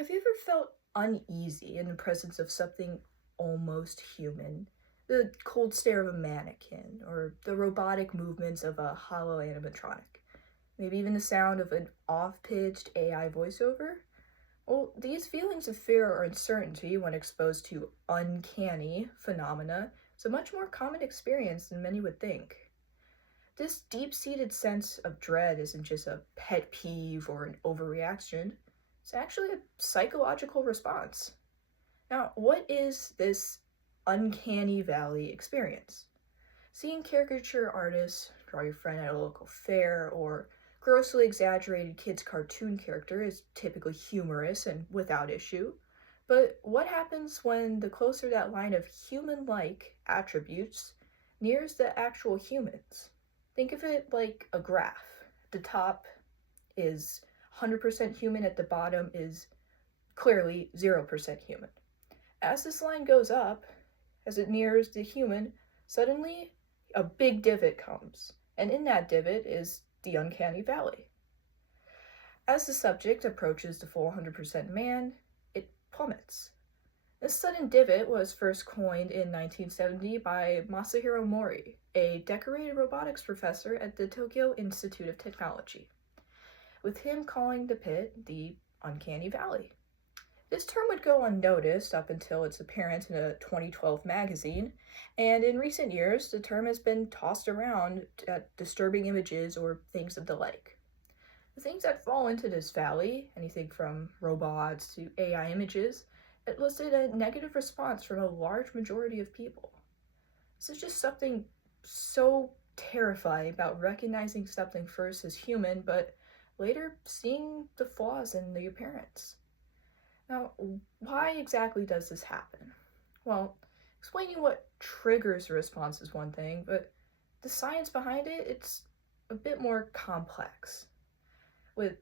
Have you ever felt uneasy in the presence of something almost human? The cold stare of a mannequin, or the robotic movements of a hollow animatronic? Maybe even the sound of an off pitched AI voiceover? Well, these feelings of fear or uncertainty, when exposed to uncanny phenomena, is a much more common experience than many would think. This deep seated sense of dread isn't just a pet peeve or an overreaction, it's actually a psychological response. Now, what is this uncanny valley experience? Seeing caricature artists draw your friend at a local fair or grossly exaggerated kids' cartoon character is typically humorous and without issue. But what happens when the closer that line of human like attributes nears the actual humans? Think of it like a graph. The top is 100% human, at the bottom is clearly 0% human. As this line goes up, as it nears the human, suddenly a big divot comes, and in that divot is the uncanny valley. As the subject approaches the full 100% man, it plummets. This sudden divot was first coined in 1970 by Masahiro Mori, a decorated robotics professor at the Tokyo Institute of Technology, with him calling the pit the Uncanny Valley. This term would go unnoticed up until its appearance in a 2012 magazine, and in recent years, the term has been tossed around at disturbing images or things of the like. The things that fall into this valley, anything from robots to AI images, elicited a negative response from a large majority of people. This is just something so terrifying about recognizing something first as human, but later seeing the flaws in the appearance. Now, why exactly does this happen? Well, explaining what triggers a response is one thing, but the science behind it, it's a bit more complex, with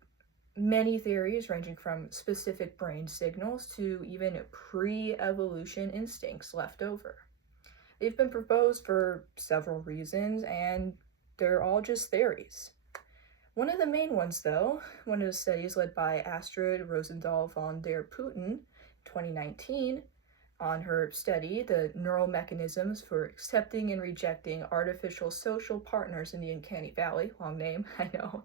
many theories ranging from specific brain signals to even pre-evolution instincts left over. They've been proposed for several reasons, and they're all just theories. One of the main ones, though, one of the studies led by Astrid Rosendahl von der Putten, 2019, on her study, The Neural Mechanisms for Accepting and Rejecting Artificial Social Partners in the Uncanny Valley, long name, I know,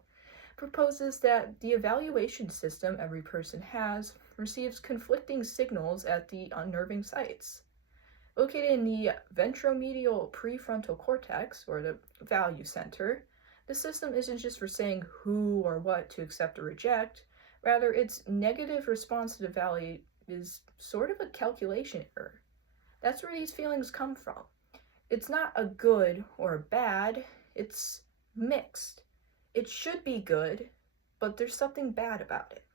proposes that the evaluation system every person has receives conflicting signals at the unnerving sites. Located in the ventromedial prefrontal cortex, or the value center, the system isn't just for saying who or what to accept or reject, rather its negative response to the valley is sort of a calculation error. That's where these feelings come from. It's not a good or a bad, it's mixed. It should be good, but there's something bad about it.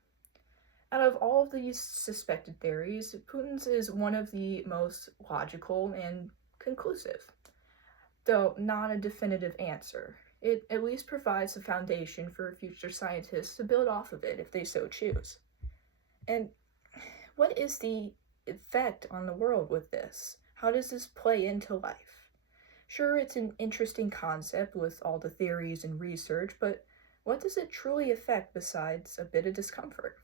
Out of all of these suspected theories, Putin's is one of the most logical and conclusive, though not a definitive answer. It at least provides a foundation for future scientists to build off of it if they so choose. And what is the effect on the world with this? How does this play into life? Sure, it's an interesting concept with all the theories and research, but what does it truly affect besides a bit of discomfort?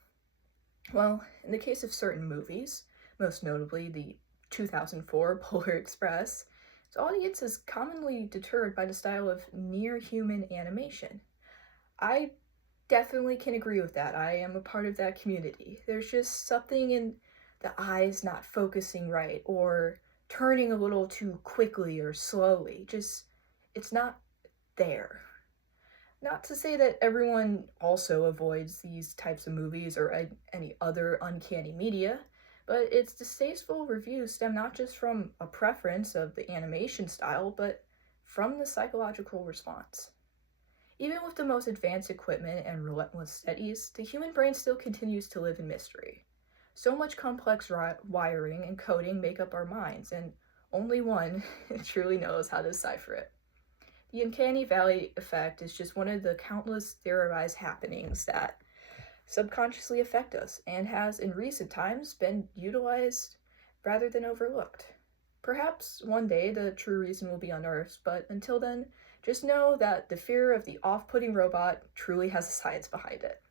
Well, in the case of certain movies, most notably the 2004 Polar Express, its audience is commonly deterred by the style of near-human animation. I definitely can agree with that. I am a part of that community. There's just something in the eyes not focusing right, or turning a little too quickly or slowly. Just, it's not there. Not to say that everyone also avoids these types of movies or any other uncanny media, but its distasteful reviews stem not just from a preference of the animation style, but from the psychological response. Even with the most advanced equipment and relentless studies, the human brain still continues to live in mystery. So much complex wiring and coding make up our minds, and only one truly knows how to decipher it. The uncanny valley effect is just one of the countless theorized happenings that subconsciously affect us and has in recent times been utilized rather than overlooked. Perhaps one day the true reason will be unearthed, but until then, just know that the fear of the off-putting robot truly has a science behind it.